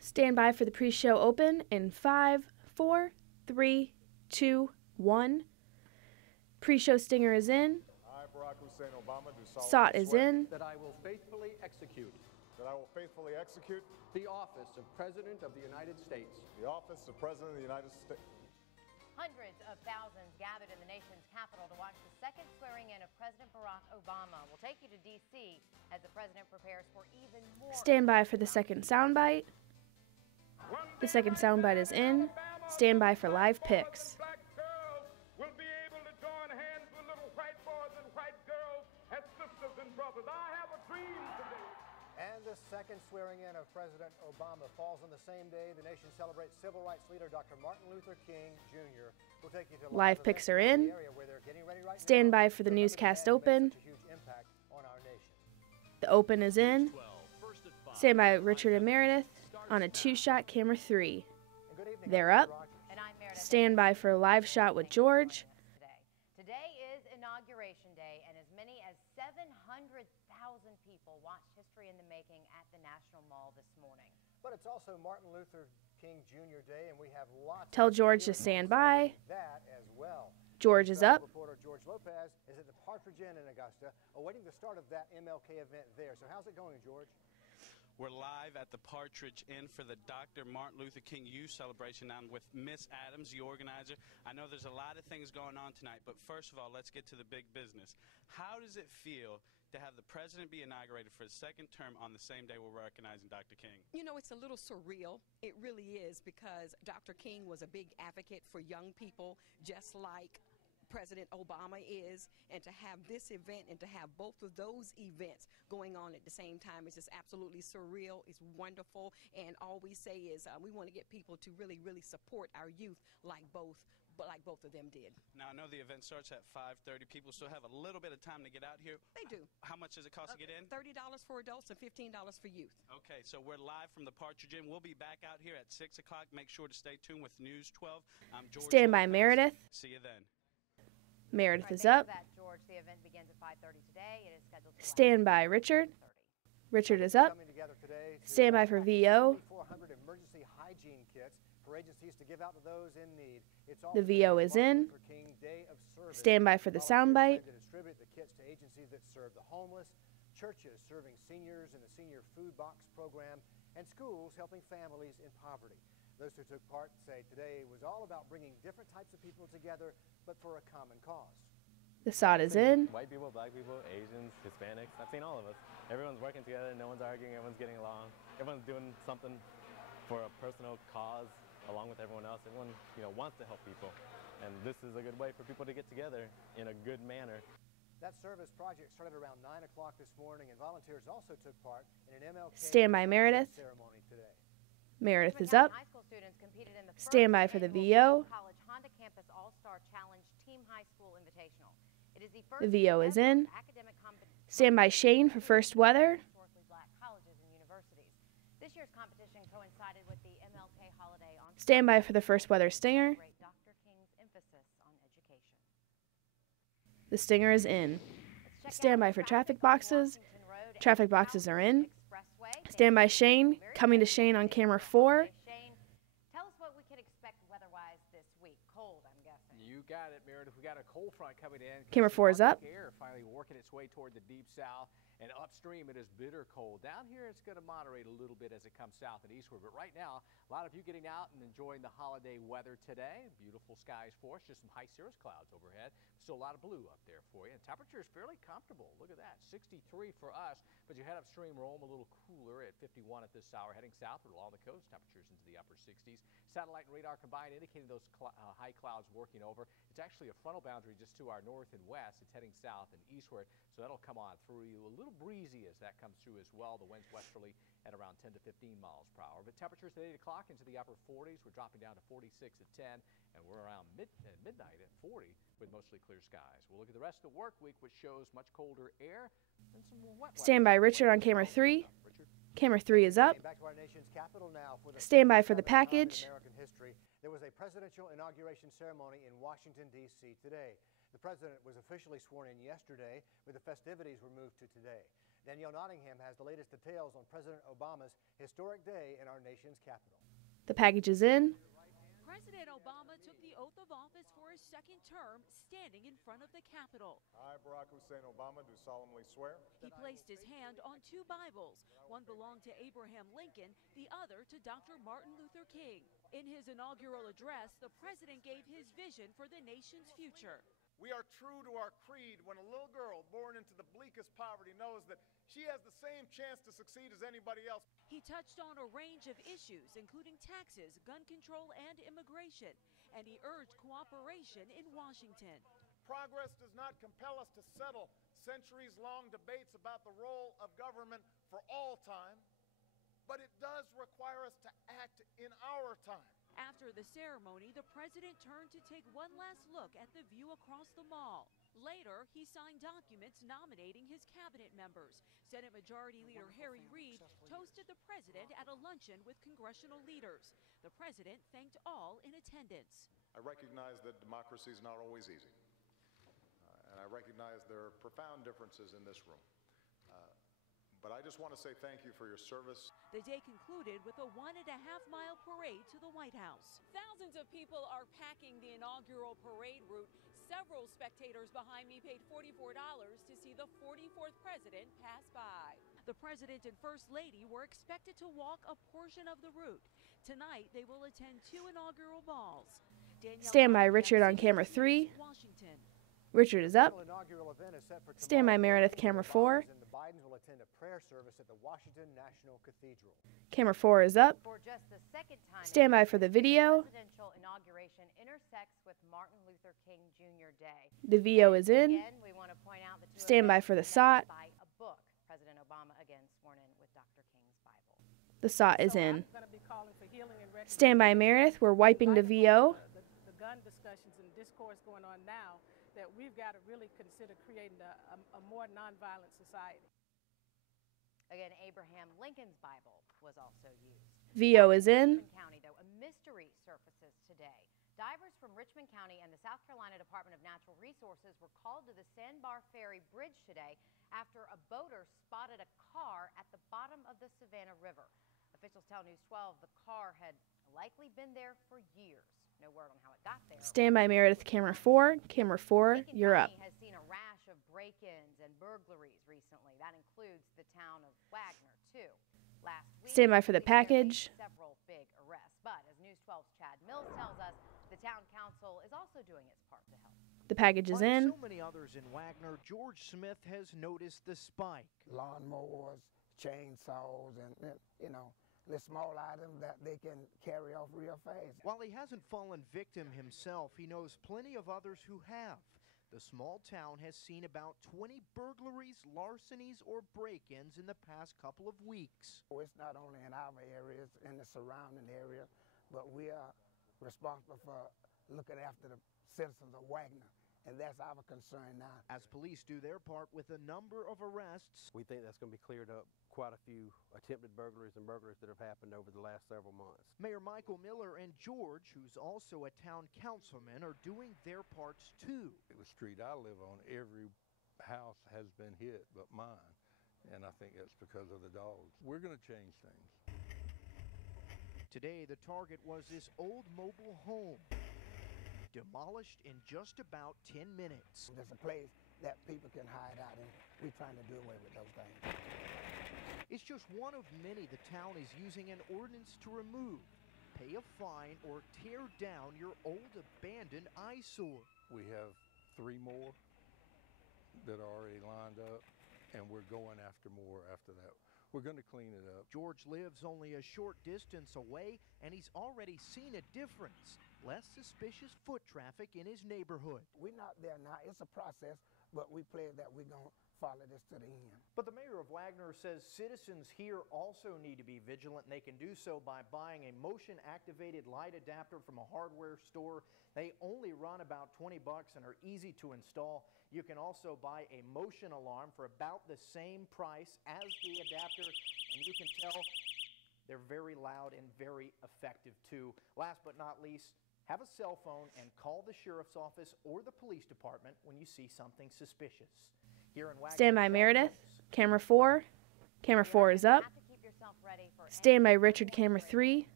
Stand by for the pre-show open in 5, 4, 3, 2, 1. Pre-show stinger is in. I, Barack Hussein Obama, do solemnly SOT is swear in. That I will faithfully execute that I will faithfully execute the office of President of the United States. the office of President of the United States. Hundreds of thousands gathered in the nation's capital to watch the second swearing-in of President Barack Obama. We'll take you to D.C. as the president prepares for even more. Stand by for the second soundbite. The second soundbite is in. Stand by for live picks. Black girls will be able to join hands with little white boys and white girls as sisters and brothers. I have a dream today. And the second swearing-in of President Obama falls on the same day the nation celebrates civil rights leader Dr. Martin Luther King, Jr. We'll take you to Live picks are in. the area where they're getting ready right Stand now by for the to remember newscast the man who made open. such a huge impact on our nation. The open is in. Stand by Richard and Meredith on a two-shot camera 3. And good evening, They're I'm up. Rogers. And I'm Meredith. Stand by for a live shot with George. Today is Inauguration Day, and as many as 700,000 people watched history in the making at the National Mall this morning. But it's also Martin Luther King Jr. Day, and we have lots Tell of George to videos stand celebrating by. that as well. George is up. Reporter George Lopez is at the Partridge Inn in Augusta, awaiting the start of that MLK event there. So how's it going, George? We're live at the Partridge Inn for the Dr. Martin Luther King Youth Celebration. I'm with Miss Adams, the organizer. I know there's a lot of things going on tonight, but first of all, let's get to the big business. How does it feel to have the president be inaugurated for his second term on the same day we're recognizing Dr. King? You know, it's a little surreal. It really is, because Dr. King was a big advocate for young people, just like President Obama is, and to have this event and to have both of those events going on at the same time is just absolutely surreal. It's wonderful, and all we say is we want to get people to really, really support our youth like both of them did. Now, I know the event starts at 5:30. People still have a little bit of time to get out here. They do. How much does it cost to get in? $30 for adults and $15 for youth. Okay, so we're live from the Partridge Inn. We'll be back out here at 6 o'clock. Make sure to stay tuned with News 12. I'm George. Stand by Lopez. Meredith. See you then. Meredith is Thanks up. for that, George. The event begins at 5:30 today. It is scheduled to Stand by Richard. 5:30. Companies Richard is up. coming together today to Stand by for VO. 4,400 emergency hygiene kits for agencies to give out to those in need. It's all The VO is in. Martin Luther King Day of Service. Stand by for the Volunteers soundbite. plan to distribute the kits to agencies that serve the homeless, churches serving seniors in the Senior Food Box program, and schools helping families in poverty. Those who took part say today was all about bringing different types of people together, but for a common cause. The SOT is in. White people, black people, Asians, Hispanics. I've seen all of us. Everyone's working together. No one's arguing. Everyone's getting along. Everyone's doing something for a personal cause along with everyone else. Everyone, wants to help people. And this is a good way for people to get together in a good manner. That service project started around 9 o'clock this morning, and volunteers also took part in an MLK Stand by Meredith. ceremony today. Meredith is Richmond up. High School students competed in the Stand by first for the annual VO. College Honda Campus All-Star Challenge Team High School Invitational. It is the The first VO is ever in. academic competition Stand by Shane for first weather. historically black colleges and universities. This year's competition coincided with the MLK holiday on Stand by for the first weather stinger. celebrate Dr. King's emphasis on education. The stinger is in. Let's check Stand out by for traffic on boxes. Washington Road and Traffic boxes are in. Expressway. Stand by Shane. Coming to Shane on camera 4. Shane, tell us what we can expect weather-wise this week. Cold, I'm guessing. You got it, Meredith. We got a cold front coming in. Camera 4 is up. Air finally working its way toward the deep south, and upstream it is bitter cold. Down here it's going to moderate a little bit as it comes south and eastward, but right now a lot of you getting out and enjoying the holiday weather today. Beautiful skies for us, just some high cirrus clouds overhead. Still a lot of blue up there for you, and temperature is fairly comfortable. Look at that, 63 for us, but you head upstream, Rome, a little cooler at 51 at this hour. Heading southward along the coast, temperatures into the upper 60s. Satellite and radar combined indicating those high clouds working over. It's actually a frontal boundary just to our north and west. It's heading south and eastward, so that'll come on through you. A little breezy as that comes through as well. The winds westerly at around 10 to 15 miles per hour. But temperatures at 8 o'clock into the upper 40s. We're dropping down to 46 at 10, and we're around midnight at 40 with mostly clear skies. We'll look at the rest of the work week, which shows much colder air and some more wet weather. Stand by Richard on camera 3. Richard? Camera 3 is up. Back to our nation's capital now for the Stand by for the 57th time in package. American history. There was a presidential inauguration ceremony in Washington, D.C. today. The president was officially sworn in yesterday, but the festivities were moved to today. Danielle Nottingham has the latest details on President Obama's historic day in our nation's capital. The package is in. President Obama took the oath of office for his second term, standing in front of the Capitol. I, Barack Hussein Obama, do solemnly swear. He placed his hand on two Bibles. One belonged to Abraham Lincoln, the other to Dr. Martin Luther King. In his inaugural address, the president gave his vision for the nation's future. We are true to our creed when a little girl born into the bleakest poverty knows that she has the same chance to succeed as anybody else. He touched on a range of issues, including taxes, gun control, and immigration, and he urged cooperation in Washington. Progress does not compel us to settle centuries-long debates about the role of government for all time, but it does require us to act in our time. After the ceremony, the president turned to take one last look at the view across the mall. Later, he signed documents nominating his cabinet members. Senate Majority Leader Harry Reid toasted the president at a luncheon with congressional leaders. The president thanked all in attendance. I recognize that democracy is not always easy, and I recognize there are profound differences in this room. But I just want to say thank you for your service. The day concluded with a 1.5-mile parade to the White House. Thousands of people are packing the inaugural parade route. Several spectators behind me paid $44 to see the 44th president pass by. The president and first lady were expected to walk a portion of the route. Tonight, they will attend 2 inaugural balls. Stand by Richard on camera 3. Washington. Richard is up. Stand by Meredith, camera 4. Biden will attend a prayer service at the Washington National Cathedral. Camera 4 is up. For just the second time, Stand by for the video. presidential inauguration intersects with Martin Luther King Jr. Day. The VO is in. Again, we want to point out the two Stand by events for the connected SOT. by a book. President Obama again sworn in with Dr. King's Bible. The SOT is in. I'm going to be calling for healing and recognition. Stand by Meredith. We're wiping the VO. The gun discussions and discourse going on now, that we've got to really consider creating a more nonviolent society. Again, Abraham Lincoln's Bible was also used. VO is in. Richmond County, though, a mystery surfaces today. Divers from Richmond County and the South Carolina Department of Natural Resources were called to the Sandbar Ferry Bridge today after a boater spotted a car at the bottom of the Savannah River. Officials tell News 12 the car had likely been there for years. No word on how it got there. Stand by Meredith, camera 4. Camera 4, you're up. Lincoln County has seen a rash of break-ins and burglaries recently. That includes the town of Wagner, too. Last week, Stand by for the package. several big arrests. But as News 12's Chad Mills tells us, the town council is also doing its part to help. The package is in. So many others in Wagner, George Smith has noticed the spike. Lawnmowers, chainsaws, and you know, the small items that they can carry off real fast. While he hasn't fallen victim himself, he knows plenty of others who have. The small town has seen about 20 burglaries, larcenies, or break-ins in the past couple of weeks. It's not only in our area, it's in the surrounding area, but we are responsible for looking after the citizens of Wagner, and that's our concern now. As police do their part with a number of arrests, We think that's going to be cleared up. Quite a few attempted burglaries and burglaries that have happened over the last several months. Mayor Michael Miller and George, who's also a town councilman, are doing their parts too. The street I live on, every house has been hit but mine, and I think that's because of the dogs. We're going to change things. Today, the target was this old mobile home, demolished in just about 10 minutes. There's a place that people can hide out, and we're trying to do away with those things. It's just one of many the town is using an ordinance to remove. Pay a fine or tear down your old abandoned eyesore. We have 3 more that are already lined up, and we're going after more after that. We're going to clean it up. George lives only a short distance away, and he's already seen a difference. Less suspicious foot traffic in his neighborhood. We're not there now. It's a process, but we pledge that we're going to follow this to the end. But the mayor of Wagner says citizens here also need to be vigilant, and they can do so by buying a motion-activated light adapter from a hardware store. They only run about $20 and are easy to install. You can also buy a motion alarm for about the same price as the adapter, and you can tell they're very loud and very effective too. Last but not least, have a cell phone and call the sheriff's office or the police department when you see something suspicious. Here in Wagner, Stand by Meredith. Camera 4. Camera 4 is up. Stand by Richard, camera 3.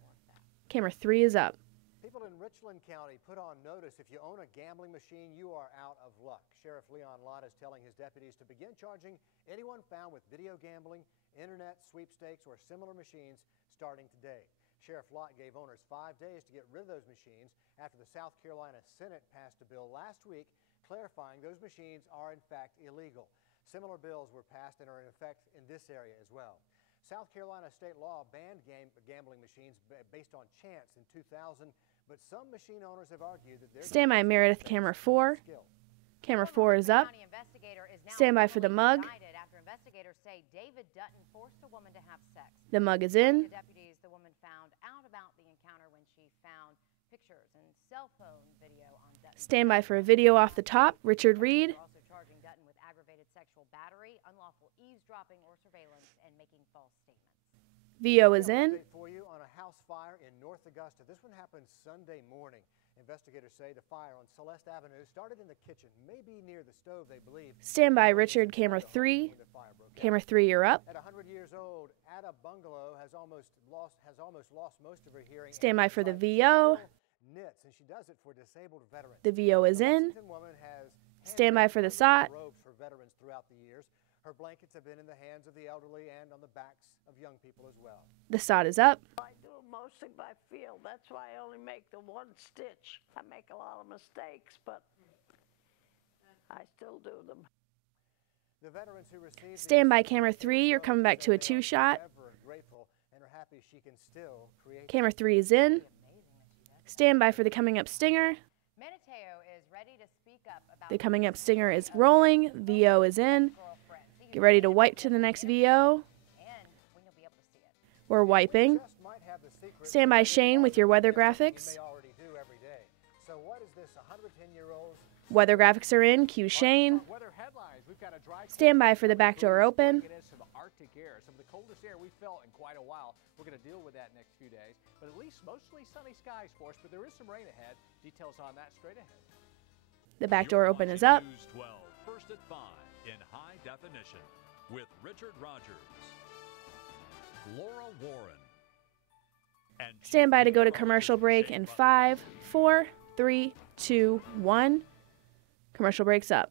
Camera 3 is up. People in Richland County put on notice if you own a gambling machine, you are out of luck. Sheriff Leon Lott is telling his deputies to begin charging anyone found with video gambling, internet, sweepstakes, or similar machines starting today. Sheriff Lott gave owners 5 days to get rid of those machines after the South Carolina Senate passed a bill last week clarifying those machines are in fact illegal. Similar bills were passed and are in effect in this area as well. South Carolina state law banned gambling machines based on chance in 2000, but some machine owners have argued that they're... Stand by Meredith, camera 4. Camera 4 is up. Stand by for the mug. After investigators say David Dutton forced a woman to have sex. The mug is in. The deputies, the woman found out about the encounter when she found pictures and cell phone video on Dutton. Stand by for a video off the top. Richard Reed. Also charging Dutton with aggravated sexual battery, unlawful eavesdropping or surveillance, and making false statements. VO is in. For you on a house fire in North Augusta. This one happened Sunday morning. Investigators say the fire on Celeste Avenue started in the kitchen, maybe near the stove, they believe. Stand by Richard, camera 3. Camera 3, you're up. At 100 years old, Ada Bungalow has almost lost most of her hearing. Stand by for the VO. Knits, and she does it for disabled veterans. The VO is in. Stand by for the SOT. Robes for veterans throughout the years. Her blankets have been in the hands of the elderly and on the backs of young people as well. The SOT is up. I do it mostly by feel. That's why I only make the one stitch. I make a lot of mistakes, but I still do them. The veterans who received Stand by camera 3. You're coming back to a 2-shot. Grateful and are happy she can still create. Camera 3 is in. Stand by for the coming up stinger. Menateo is ready to speak up about The coming up stinger is rolling. VO is in. Get ready to wipe to the next VO. We're wiping. Stand by Shane with your weather graphics. So what is this 110-year-old? Weather graphics are in. Cue Shane. Stand by for the back door open. Some Arctic air, some of the coldest air we felt in quite a while. We're going to deal with that next few days, but at least mostly sunny skies for us, but there is some rain ahead. Details on that straight ahead. The back door open is up. News 12, first at 5 in high definition with Richard Rogers, Laura Warren, and Stand by to go to commercial break in 5, 4, 3, 2, 1. Commercial break's up.